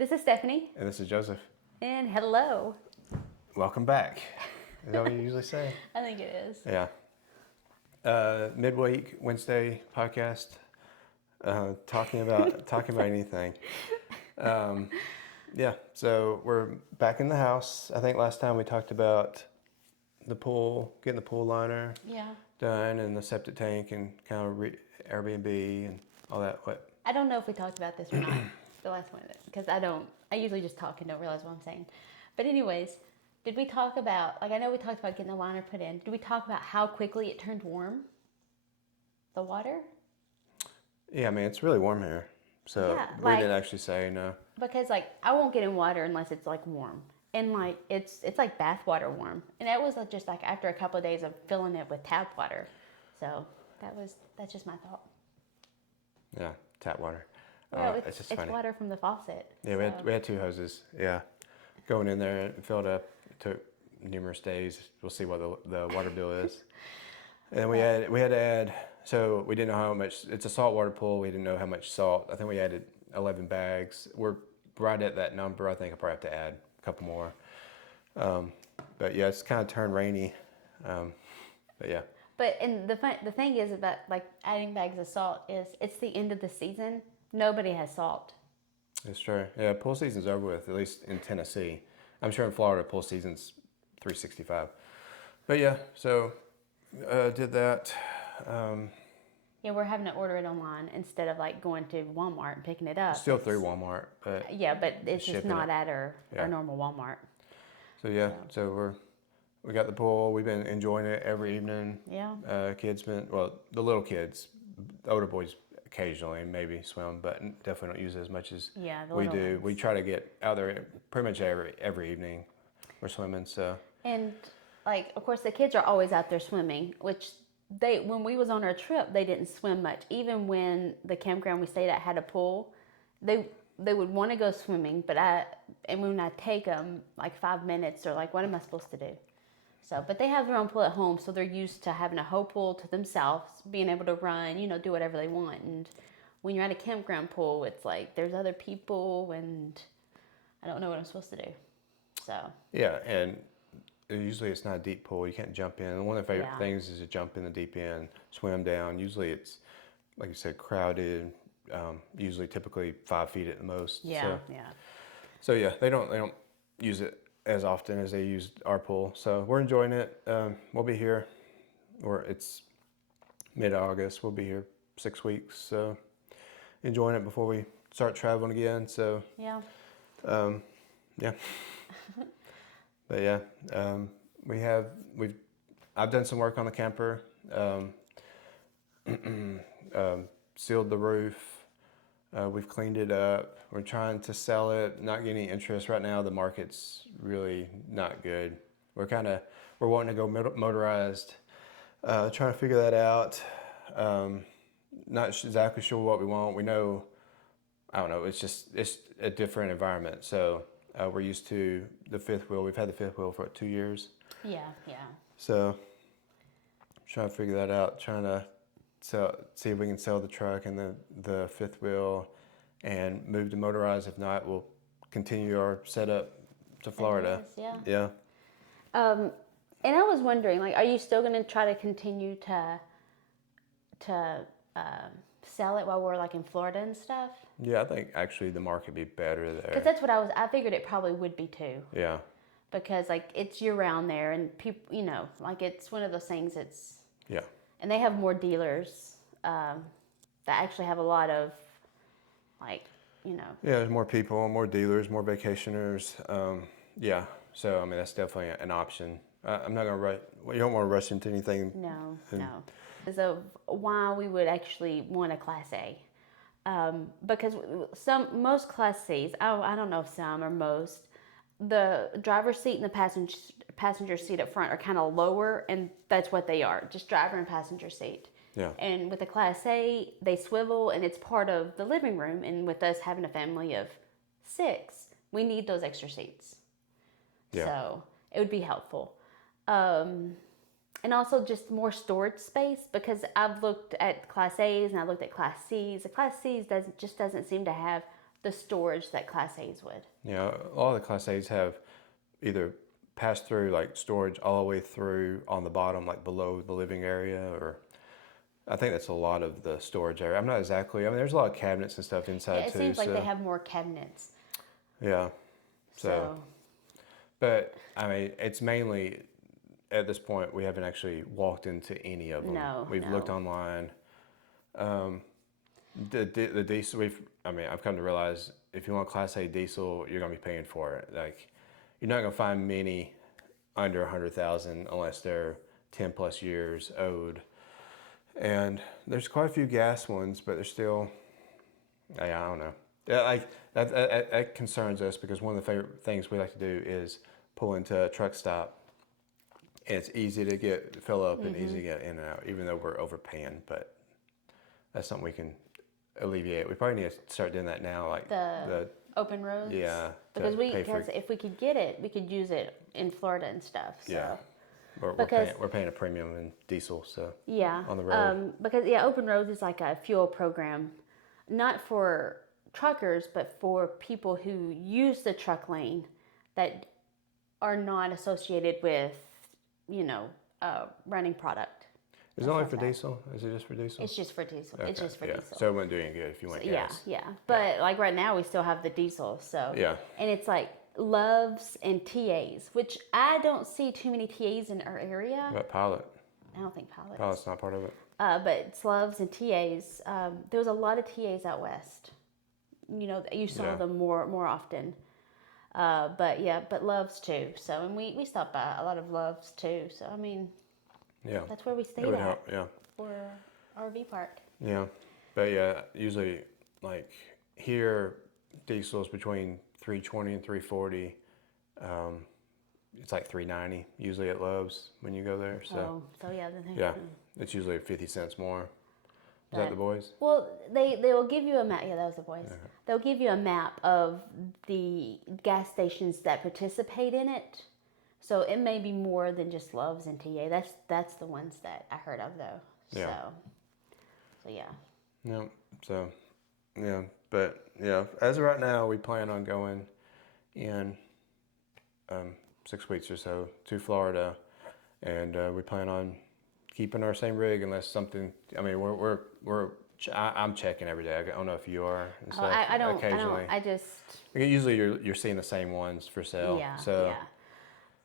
This is Stephanie. And this is Joseph. And hello. Welcome back. Is that what you usually say? I think it is. Yeah. Midweek Wednesday podcast. Talking about anything. Yeah. So we're back in the house. I think last time we talked about the pool, getting the pool liner done, and the septic tank, and kind of Airbnb and all that. What? I don't know if we talked about this or not. The last one, because I usually just talk and don't realize what I'm saying. But anyways, did we talk about, I know we talked about getting the liner put in. Did we talk about how quickly it turned warm? The water? Yeah, I mean, it's really warm here. So we didn't actually say no. Because I won't get in water unless it's warm. And it's like bath water warm. And that was just after a couple of days of filling it with tap water. So that's just my thought. Yeah, tap water. Well, it's water from the faucet. Yeah, so. we had two hoses. Yeah, going in there and filled up. It took numerous days. We'll see what the water bill is. And we had to add. So we didn't know how much. It's a saltwater pool. We didn't know how much salt. I think we added 11 bags. We're right at that number. I think I probably have to add a couple more. But yeah, it's kind of turned rainy. But yeah. But the thing is about adding bags of salt is it's the end of the season. Nobody has salt. It's true. Yeah, pool season's over with, at least in Tennessee. I'm sure in Florida, pool season's 365. But yeah, so did that. Yeah, we're having to order it online instead of going to Walmart and picking it up. Still through Walmart, but yeah, but it's just not at our normal Walmart. So yeah, so we got the pool. We've been enjoying it every evening. Yeah. Kids the little kids, the older boys occasionally maybe swim, but definitely don't use it as much as we do. Ones. We try to get out there pretty much every evening. We're swimming, so. And of course, the kids are always out there swimming, which when we was on our trip, they didn't swim much. Even when the campground we stayed at had a pool, they would want to go swimming, but when I take them 5 minutes, they're like, "What am I supposed to do?" So, but they have their own pool at home, so they're used to having a whole pool to themselves, being able to run, do whatever they want. And when you're at a campground pool, it's there's other people, and I don't know what I'm supposed to do. So. Yeah, and usually it's not a deep pool. You can't jump in. And one of the favorite things is to jump in the deep end, swim down. Usually it's, like you said, crowded. Usually, typically 5 feet at the most. Yeah, So yeah, they don't use it as often as they used our pool. So we're enjoying it. We'll be here, it's mid-August. We'll be here 6 weeks. So enjoying it before we start traveling again. So yeah. Yeah. But yeah, I've done some work on the camper. Sealed the roof. We've cleaned it up. We're trying to sell it, not getting any interest right now. The market's really not good. We're wanting to go motorized, trying to figure that out. Not exactly sure what we want. We know, I don't know, it's a different environment. So we're used to the fifth wheel. We've had the fifth wheel for 2 years. Yeah. So trying to figure that out, trying to see if we can sell the truck and the fifth wheel and move to motorized. If not, we'll continue our setup to Florida. Yeah. And I was wondering, are you still going to try to continue to sell it while we're in Florida and stuff? Yeah, I think actually the market would be better there. Because that's what I figured it probably would be too. Yeah. Because it's year round there, and people, it's one of those things. Yeah. And they have more dealers that actually have a lot of, Yeah, there's more people, more dealers, more vacationers. Yeah. So, I mean, that's definitely an option. I'm not going to you don't want to rush into anything. No. So why we would actually want a Class A. Because most Class Cs, I don't know if some or most, the driver's seat and the passenger seat up front are kind of lower, and that's what they are, just driver and passenger seat. Yeah. And with the Class A, they swivel, and it's part of the living room. And with us having a family of 6, we need those extra seats. Yeah. So it would be helpful. And also just more storage space, because I've looked at Class A's and I looked at Class C's. The Class C's doesn't seem to have the storage that Class A's would. Yeah, all the Class A's have either pass through like storage all the way through on the bottom, like below the living area, or I think that's a lot of the storage area. I'm not exactly. I mean, there's a lot of cabinets and stuff inside It too. seems like they have more cabinets. Yeah. So, But I mean, it's mainly at this point we haven't actually walked into any of them. No, We've no. looked online. The diesel. I've come to realize if you want Class A diesel, you're gonna be paying for it. Like, you're not gonna find many under 100,000 unless they're 10 plus years old. And there's quite a few gas ones, but they're still. I don't know. Yeah, like that concerns us because one of the favorite things we like to do is pull into a truck stop. And it's easy to fill up and easy to get in and out, even though we're overpaying. But that's something we can alleviate. We probably need to start doing that now, like the open roads. Yeah, because if we could get it, we could use it in Florida and stuff. So. Yeah, we're paying a premium in diesel, so yeah, on the road. Because open roads is like a fuel program, not for truckers, but for people who use the truck lane that are not associated with, running product. Is it only for diesel? Is it just for diesel? It's just for diesel. Okay, It's just for diesel. So it wouldn't do any good if you went gas. Yeah. But like right now, we still have the diesel. So Yeah. And it's like Loves and TAs, which I don't see too many TAs in our area. What about Pilot? I don't think Pilot. Pilot's not part of it. But it's Loves and TAs. There was a lot of TAs out west. You saw them more often. But Loves too. So, and we stopped by a lot of Loves too. So, I mean, Yeah. that's where we stayed It would at help, yeah. for RV park. Yeah. But yeah, usually like here, diesel's between 320 and 340. It's like 390 usually at Love's when you go there. So yeah, it's usually 50 cents more. Is that the boys? Well, they will give you a map. Yeah, that was the boys. Okay. They'll give you a map of the gas stations that participate in it. So it may be more than just Loves and TA. That's the ones that I heard of though. Yeah. So yeah. Yeah. So yeah, but yeah, as of right now, we plan on going in 6 weeks or so to Florida, and we plan on keeping our same rig unless something. I mean, I'm checking every day. I don't know if you are. And stuff. I don't. Occasionally. I just. Usually, you're seeing the same ones for sale. Yeah. So.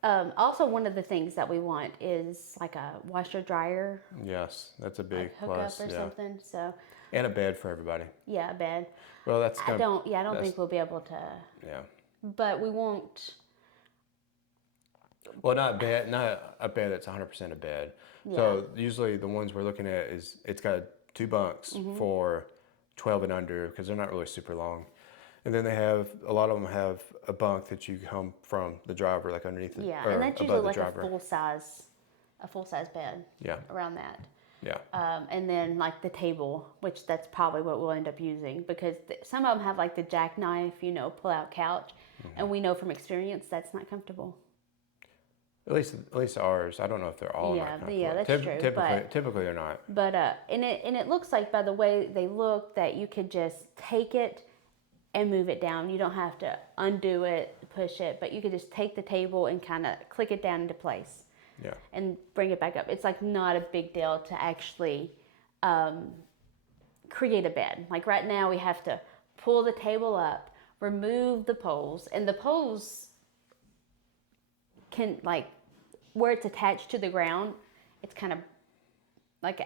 Yeah. Also, one of the things that we want is like a washer dryer. Yes, that's a big hookup plus. or something. So. And a bed for everybody. Yeah, a bed. Well, that's. I don't think we'll be able to. Yeah. But we won't. Well, not a bed that's 100% a bed. Yeah. So usually the ones we're looking at it's got 2 bunks for 12 and under because they're not really super long. And then a lot of them have a bunk that you come from the driver, like underneath the and that's usually like driver. a full size bed. Yeah. Around that. Yeah. And then like the table, which that's probably what we'll end up using because some of them have like the jackknife, pull out couch, and we know from experience that's not comfortable. At least ours. I don't know if they're all not comfortable. Yeah, that's true. Typically they're not. But and it looks like by the way they look that you could just take it and move it down. You don't have to undo it, push it, but you could just take the table and kind of click it down into place. Yeah. And bring it back up. It's like not a big deal to actually create a bed. Like right now we have to pull the table up, remove the poles, and the poles can like where it's attached to the ground, it's kind of like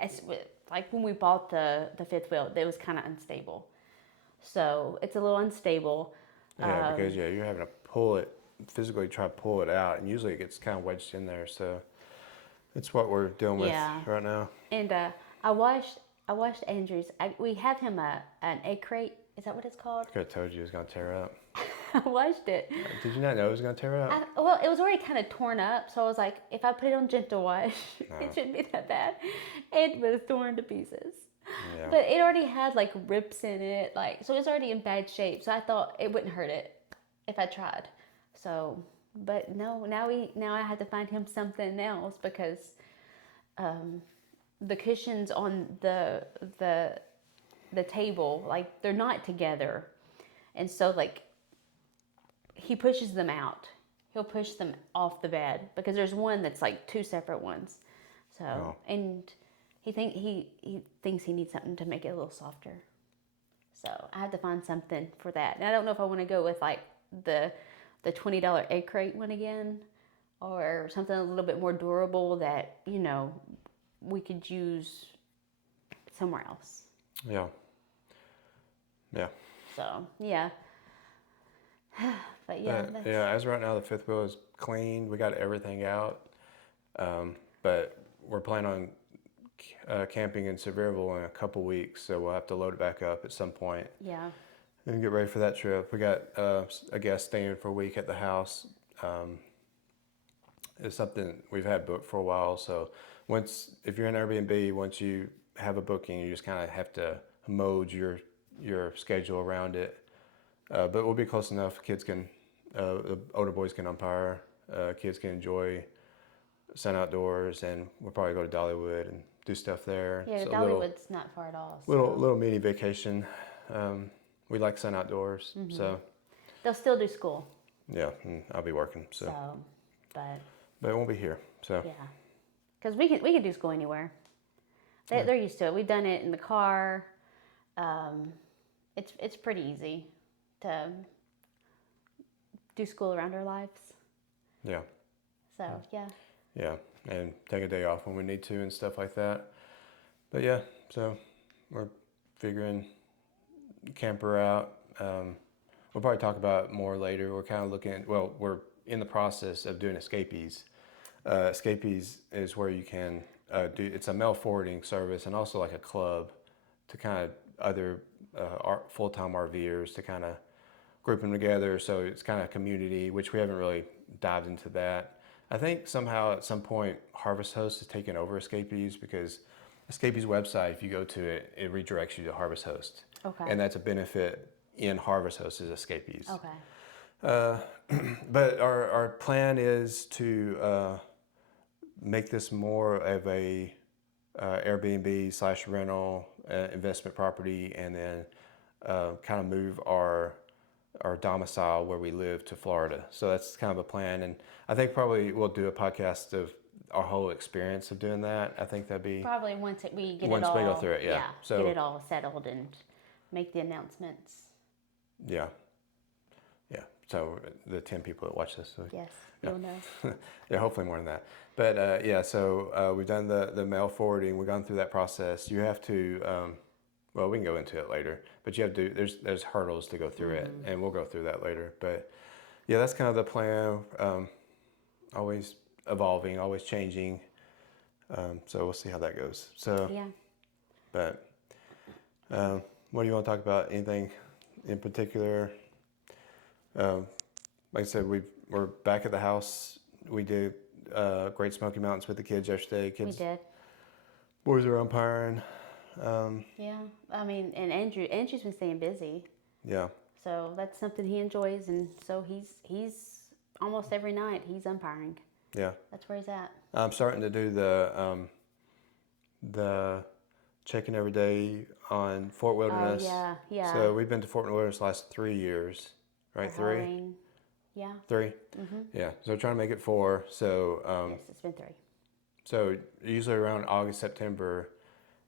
when we bought the fifth wheel, it was kind of unstable. So it's a little unstable. Yeah, because you're having to physically try to pull it out, and usually it gets kind of wedged in there. So it's what we're dealing with right now. And I washed Andrew's. We have him an egg crate. Is that what it's called? I could have told you it was gonna tear up. I washed it. Did you not know it was gonna tear up? Well, it was already kind of torn up, so I was like, if I put it on gentle wash, it shouldn't be that bad. It was torn to pieces. Yeah. But it already had like rips in it, so it's already in bad shape. So I thought it wouldn't hurt it if I tried. So, but no, now I had to find him something else because the cushions on the table, they're not together. And so like he pushes them out. He'll push them off the bed because there's one that's like two separate ones. So and he thinks he needs something to make it a little softer. So I had to find something for that. And I don't know if I want to go with like the $20 egg crate one again, or something a little bit more durable that, you know, we could use somewhere else. Yeah. Yeah. So yeah. But yeah. As right now the fifth wheel is clean. We got everything out. But we're planning on camping in Sevierville in a couple weeks, so we'll have to load it back up at some point. Yeah. And get ready for that trip. We got a guest staying for a week at the house. It's something we've had booked for a while. So if you're in Airbnb, once you have a booking, you just kind of have to mold your schedule around it. But we'll be close enough. Kids can, the older boys can umpire. Kids can enjoy sun outdoors, and we'll probably go to Dollywood and do stuff there. Yeah, so Dollywood's not far at all. So. Little mini vacation. We like sun outdoors, so they'll still do school. Yeah, and I'll be working. So but it won't be here. So yeah, because we can do school anywhere. They're used to it. We've done it in the car. It's pretty easy to do school around our lives. Yeah. So yeah. Yeah, and take a day off when we need to and stuff like that. But yeah, so we're figuring camper out. We'll probably talk about it more later. We're kind of looking, we're in the process of doing escapees. Escapees is where you can it's a mail forwarding service and also like a club to kind of other full-time RVers to kind of group them together. So it's kind of community, which we haven't really dived into that. I think somehow at some point Harvest Host has taken over Escapees, because Escapees website, if you go to it, it redirects you to Harvest Host. Okay. And that's a benefit in Harvest Host is Escapees. Okay. But our plan is to make this more of a Airbnb/rental investment property, and then kind of move our domicile where we live to Florida. So that's kind of a plan, and I think probably we'll do a podcast of our whole experience of doing that. I think that'd be probably once we go through it. Yeah. So get it all settled and make the announcements. Yeah. Yeah. So the 10 people that watch this. So, yes, yeah. you'll know. Yeah, hopefully more than that. But so we've done the mail forwarding. We've gone through that process. You have to. Well, we can go into it later, but you have to. There's hurdles to go through it, and we'll go through that later. But yeah, that's kind of the plan. Always evolving, always changing. So we'll see how that goes. So yeah. But what do you want to talk about? Anything in particular? Like I said, we're back at the house. We did Great Smoky Mountains with the kids yesterday. We did. Boys are umpiring. Yeah, I mean, and Andrew's been staying busy. Yeah. So that's something he enjoys, and so he's almost every night he's umpiring. Yeah. That's where he's at. I'm starting to do the check-in every day on Fort Wilderness. Oh, yeah. So we've been to Fort Wilderness the last 3 years, right? For Halloween. Yeah. 3? Mm-hmm. Yeah. So we're trying to make it 4. So yes, it's been 3. So usually around August, September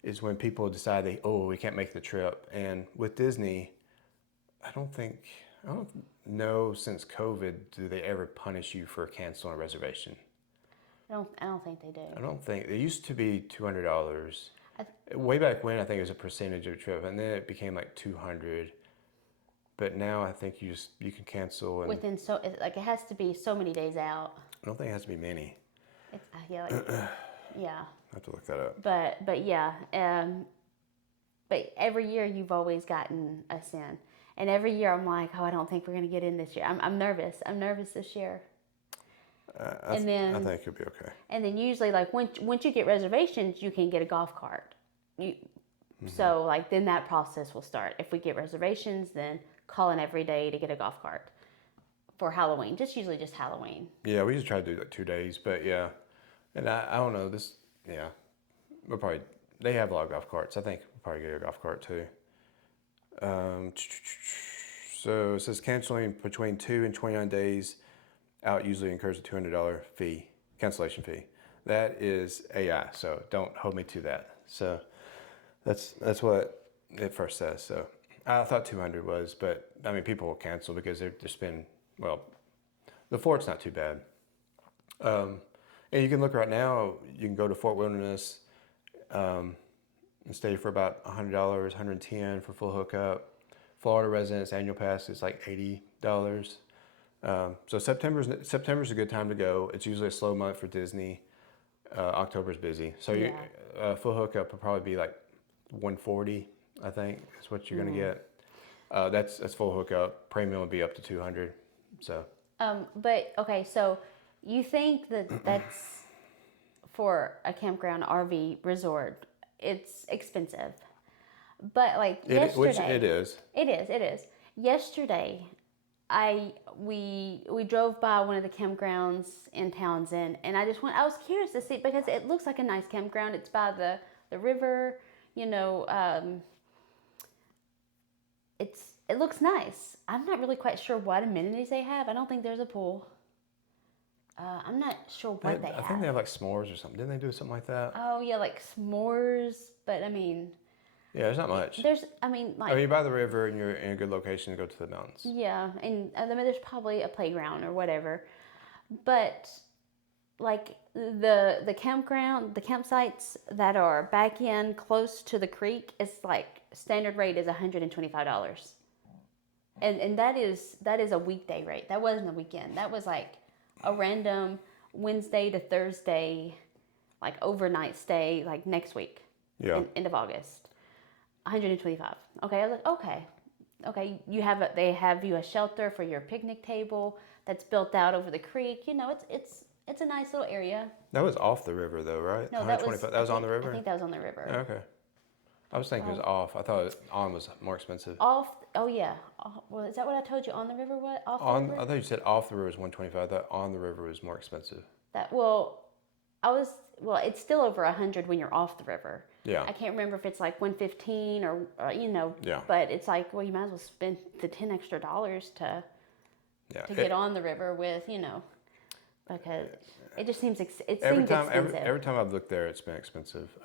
is when people decide we can't make the trip. And with Disney, I don't know since COVID do they ever punish you for canceling a reservation. I don't think they do. I don't think. It used to be $200. Way back when, I think it was a percentage of the trip, and then it became like $200. But now I think you can cancel. And within it has to be so many days out. I don't think it has to be many. It's yeah. I have to look that up. But yeah, but every year you've always gotten us in, and every year I'm like, I don't think we're gonna get in this year. I'm nervous. I'm nervous this year. I think you'll be okay. And then usually, like once you get reservations, you can get a golf cart. So like then that process will start. If we get reservations, then call in every day to get a golf cart for Halloween. Usually just Halloween. Yeah, we usually try to do like 2 days, but yeah, and I don't know this. Yeah, they have a lot of golf carts. I think we'll probably get a golf cart too. So it says canceling between 2 and 29 days out usually incurs a $200 fee, cancellation fee. That is AI, so don't hold me to that. So that's what it first says. So I thought 200 was, but I mean, people will cancel because they're spending, well, the Fort's not too bad. And you can look right now, you can go to Fort Wilderness and stay for about $100, $110 for full hookup. Florida residents annual pass is like $80. So September's a good time to go. It's usually a slow month for Disney. October's busy, so Yeah. full hookup will probably be like 140. I think is what you're gonna get. That's full hookup. Premium will be up to 200. So. But okay, so you think that that's for a campground RV resort? It's expensive, but like yesterday, Which it is. It is. Yesterday, we drove by one of the campgrounds in Townsend, and I was curious to see because it looks like a nice campground. It's by the river, you know. It looks nice. I'm not really quite sure what amenities they have. I don't think there's a pool. I'm not sure what they have. I think they have like s'mores or something. Didn't they do something like that? Oh yeah, like s'mores. But I mean, Yeah, there's not much. Like You're by the river and you're in a good location to go to the mountains. yeah, and I mean, there's probably a playground or whatever. But like the campsites that are back in close to the creek, it's like standard rate is $125. And that is a weekday rate. That wasn't a weekend. That was like a random Wednesday to Thursday, like overnight stay, like next week. Yeah. End of August. 125. Okay, I was like, okay. They have you a shelter for your picnic table that's built out over the creek. You know, it's a nice little area. That was off the river though, right? No, 125. That was on the river. I think that was on the river. Okay. I was thinking it was off. I thought on was more expensive. Off. Oh yeah. Well, is that what I told you? On the river? What? Off the river? I thought you said off the river was 125. I thought on the river was more expensive. It's still over 100 when you're off the river. Yeah. I can't remember if it's like 115 or Yeah. But it's like, well, you might as well spend the $10 extra to get on the river with, because it just seems expensive. Every time I've looked there, it's been expensive.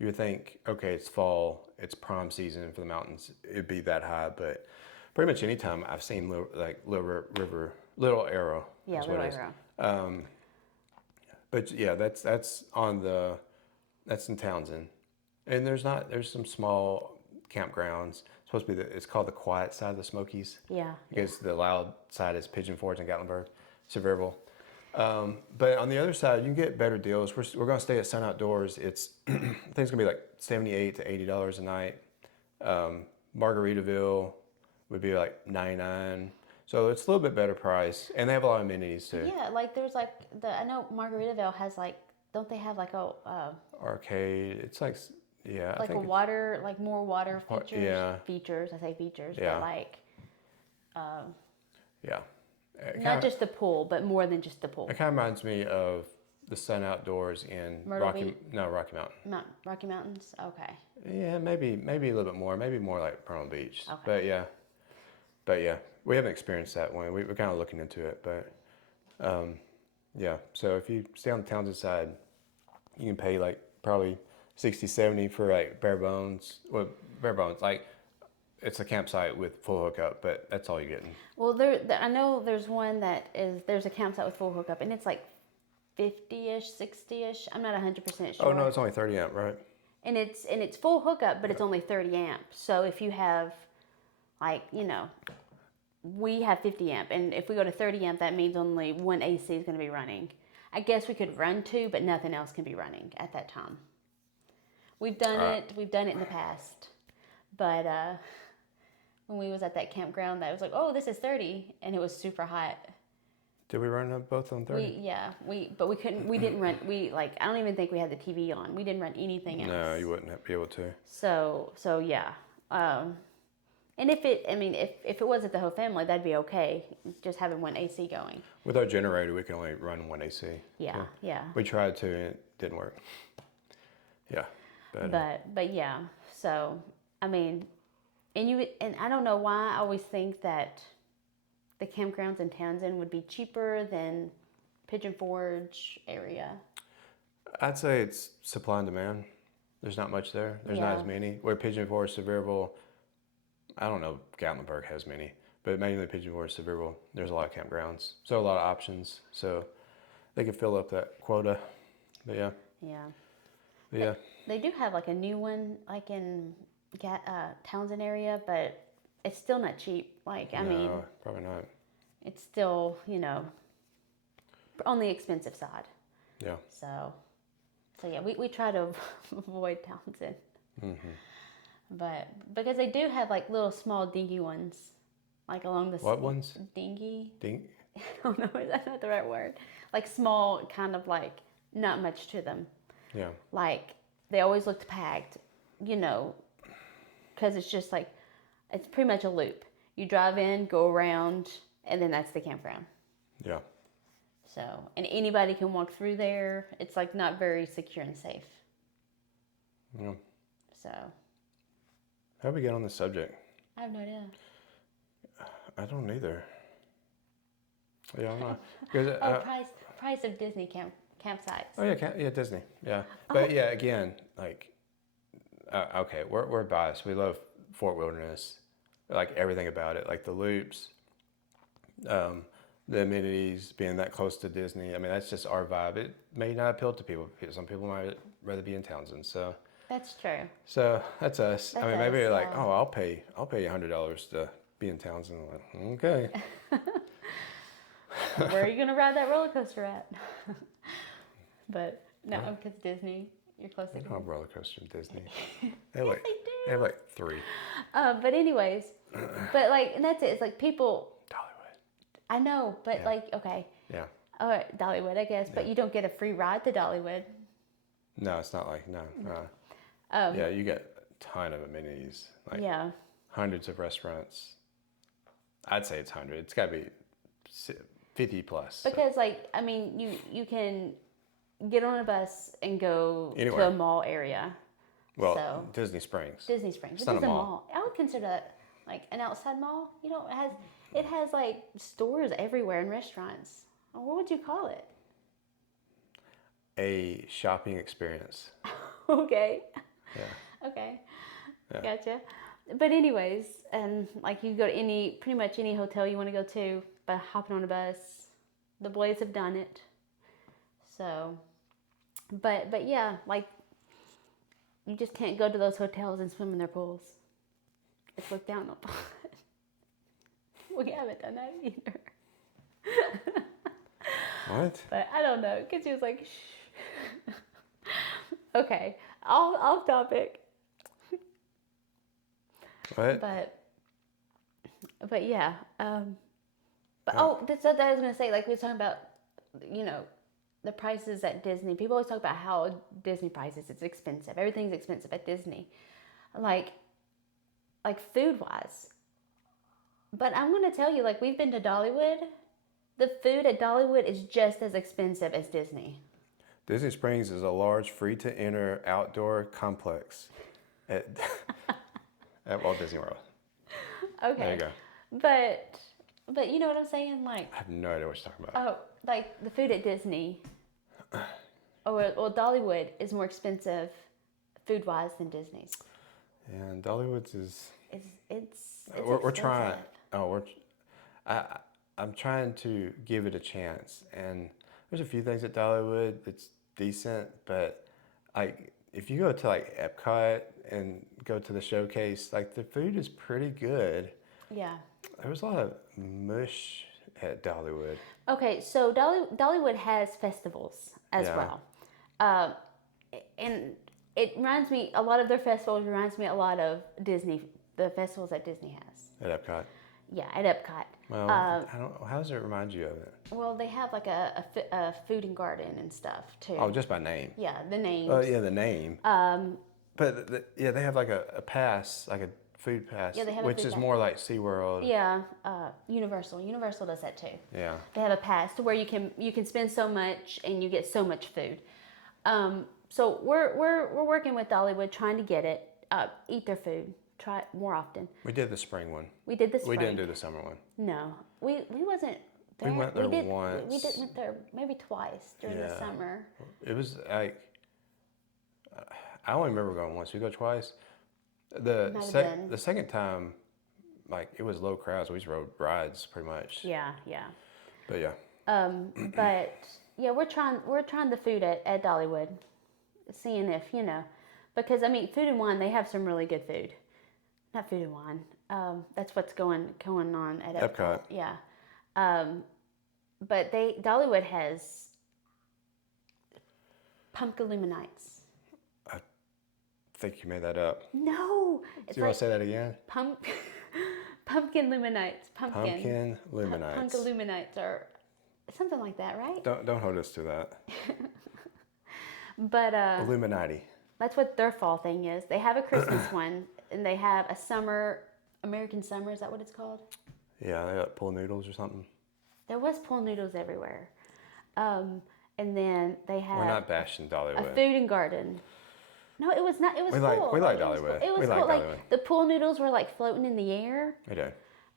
You would think, okay, it's fall, it's prime season for the mountains, it'd be that high, but pretty much any time I've seen Little Arrow. Yeah, Little Arrow. But yeah, that's in Townsend, and there's some small campgrounds. It's supposed to be it's called the quiet side of the Smokies. Yeah. Because the loud side is Pigeon Forge and Gatlinburg, Sevierville. But on the other side, you can get better deals. We're going to stay at Sun Outdoors. I think it's going to be like $78 to $80 a night. Margaritaville would be like $99. So it's a little bit better price, and they have a lot of amenities too. Yeah, like there's like I know Margaritaville has don't they have like a arcade? It's like like more water features. Yeah. Features. I say features, Yeah. but like. Yeah. Not just the pool, but more than just the pool. It kind of reminds me of the Sun Outdoors in Rocky Mountain. Rocky Mountains? Okay. Yeah, maybe a little bit more. Maybe more like Pearl Beach. Okay. But yeah, we haven't experienced that one. We're kind of looking into it, but yeah. So if you stay on the Townsend side, you can pay like probably $60, $70 for like bare bones. Well, bare bones, like it's a campsite with full hookup, but that's all you're getting. Well, I know there's one there's a campsite with full hookup, and it's like 50-ish, 60-ish. I'm not 100% sure. Oh no, it's only 30 amp, right? And it's full hookup, but it's only 30 amp. So if you have, like, we have 50 amp, and if we go to 30 amp, that means only one AC is going to be running. I guess we could run two, but nothing else can be running at that time. We've done it in the past, but when we was at that campground, that was like, oh, this is 30, and it was super hot. Did we run both on 30? But we couldn't. We didn't run. I don't even think we had the TV on. We didn't run anything else. No, you wouldn't be able to. So yeah. And if it wasn't the whole family, that'd be okay. Just having one AC going. With our generator, we can only run one AC. Yeah, yeah. We tried to, and it didn't work. Yeah. But yeah. So And I don't know why I always think that the campgrounds in Townsend would be cheaper than Pigeon Forge area. I'd say it's supply and demand. There's not much there. There's not Yeah. as many. Where Pigeon Forge, Sevierville, I don't know if Gatlinburg has many, but mainly Pigeon Forge, Sevierville, there's a lot of campgrounds. So a lot of options. So they could fill up that quota. But yeah. Yeah. But yeah. They do have like a new one, like in Townsend area, but it's still not cheap. Like, I mean, No, probably not. it's still, on the expensive side. Yeah. So yeah, we try to avoid Townsend. But because they do have like little small dingy ones, like along the What ones? dingy. I I don't know, is that not the right word? Like small, kind of like not much to them. Yeah. Like they always looked packed, because it's just like it's pretty much a loop. You drive in, go around, and then that's the campground. Yeah. So, and anybody can walk through there. It's like not very secure and safe. Yeah. So, How'd we get on this subject? I have no idea. I don't either. Yeah, I'm not. 'Cause, Price of Disney campsites. oh yeah, Disney. Yeah, but yeah, again, like, okay, we're biased. We love Fort Wilderness, like everything about it, like the loops, the amenities, being that close to Disney. I mean, that's just our vibe. It may not appeal to people. Some people might rather be in Townsend. So That's true. So that's us. I That's mean, maybe us, you're like, yeah. oh, I'll pay $100 to be in Townsend. I'm like, okay. Where are you gonna ride that roller coaster at? But no, because Disney, you're close to. They don't have roller coaster in Disney. Yes, they do. They have like 3. But anyways, but like, and that's it. It's like people. Dollywood. I know, but Yeah. like, okay, Yeah. all right, Dollywood, I guess, but Yeah. you don't get a free ride to Dollywood. No, it's not like no. Um, Yeah, you get a ton of amenities, like Yeah, hundreds of restaurants. I'd say it's 100. It's got to be 50 plus. So. because like, I mean, you can get on a bus and go Anywhere. to a mall area. Well, so- Disney Springs. Disney Springs, It's which not is a a mall. mall. I would consider that like an outside mall. It has like stores everywhere and restaurants. What would you call it? A shopping experience. Okay. Yeah. Okay. Yeah. Gotcha. But anyways, like you go to pretty much any hotel you want to go to by hopping on a bus. The Blades have done it. So, but yeah, like you just can't go to those hotels and swim in their pools. It's looked down upon. We haven't done that either. What? But I don't know, because he was like, shh. Okay, off topic. What? But yeah. That's what I was gonna say. Like we were talking about, the prices at Disney. People always talk about how Disney prices. It's expensive. Everything's expensive at Disney, like food wise. But I'm gonna tell you, like we've been to Dollywood. The food at Dollywood is just as expensive as Disney. Disney Springs is a large, free-to-enter outdoor complex at Walt Disney World. Okay. There you go. But you know what I'm saying? Like, I have no idea what you're talking about. oh, like the food at Disney, well, Dollywood is more expensive food-wise than Disney's. And Dollywood's is. It's We're expensive. trying. I'm trying to give it a chance, and there's a few things at Dollywood that's decent, but like if you go to like Epcot and go to the showcase, like the food is pretty good. Yeah. There was a lot of mush at Dollywood. Okay, so Dollywood has festivals as Yeah. well, and it reminds me. A lot of their festivals reminds me a lot of Disney. The festivals that Disney has. At Epcot. Yeah, at Epcot. Well, I don't. How does it remind you of it? Well, they have like a food and garden and stuff too. Oh, just by name. Yeah, the names. Oh, yeah, the name. But they have like a pass, like a food pass, Yeah, they have a which food is pass. more like SeaWorld. Yeah, Universal. Universal does that too. Yeah. They have a pass to where you can spend so much and you get so much food. So we're working with Dollywood trying to get it, eat their food, try it more often. We did the spring one. We did the We spring. didn't do the summer one. No, we wasn't there. We went there did, once. We went there maybe twice during the summer. It was like, I only remember going once. We go twice. The second time, like, it was low crowds. We just rode rides pretty much. Yeah. But yeah. But yeah, we're trying the food at Dollywood, seeing if because I mean, Food and Wine, they have some really good food. Not Food and Wine. That's what's going on at Epcot. Yeah. But Dollywood has pumpkin luminites. I think you made that up. No, it's Do you want to say that again? Pumpkin luminites. Pumpkin luminites. Pumpkin luminites or something like that, right? Don't hold us to that. But Illuminati. That's what their fall thing is. They have a Christmas one, and they have a summer, American summer. Is that what it's called? Yeah, they got pool noodles or something. There was pool noodles everywhere. And then they had... We're not bashing Dollywood. A food and garden. No, it was not. It was cool. We like Dollywood. It was cool. Like, the pool noodles were like floating in the air. We do.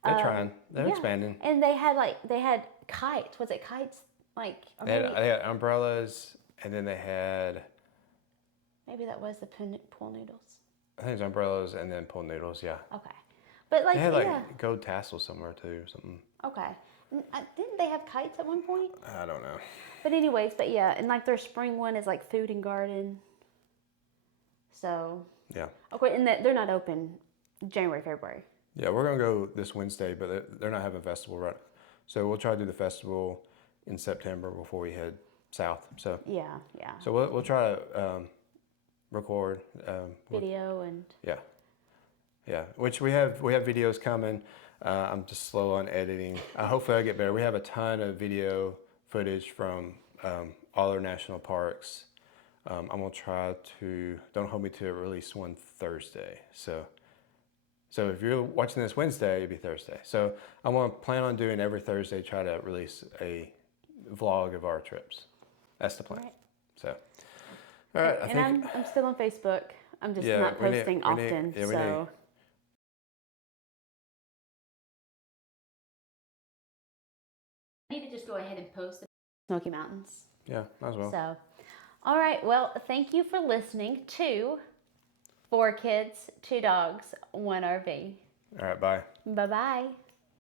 They're trying. They're expanding. And they had kites. Was it kites? Like... They had umbrellas, and then they had... Maybe that was the pool noodles. I think it's umbrellas and then pool noodles, yeah. Okay. But like, they had gold tassels somewhere too or something. Okay. Didn't they have kites at one point? I don't know. But anyways, yeah, and like their spring one is like food and garden. So. Yeah. Okay, and they're not open January, February. Yeah, we're gonna go this Wednesday, but they're not having a festival right. So we'll try to do the festival in September before we head south. So. Yeah. So we'll try to record video and. Yeah, which we have videos coming. I'm just slow on editing. Hopefully I get better. We have a ton of video footage from all our national parks. I'm gonna try to, don't hold me to it, release one Thursday. So if you're watching this Wednesday, it'll be Thursday. So I'm gonna plan on doing every Thursday, try to release a vlog of our trips. That's the plan. Right. So, all right. I'm still on Facebook. I'm just not posting often. I need to just go ahead and post the Smoky Mountains. Yeah, might as well. So, all right. Well, thank you for listening to 4 Kids, 2 Dogs, 1 RV. All right, bye. Bye-bye.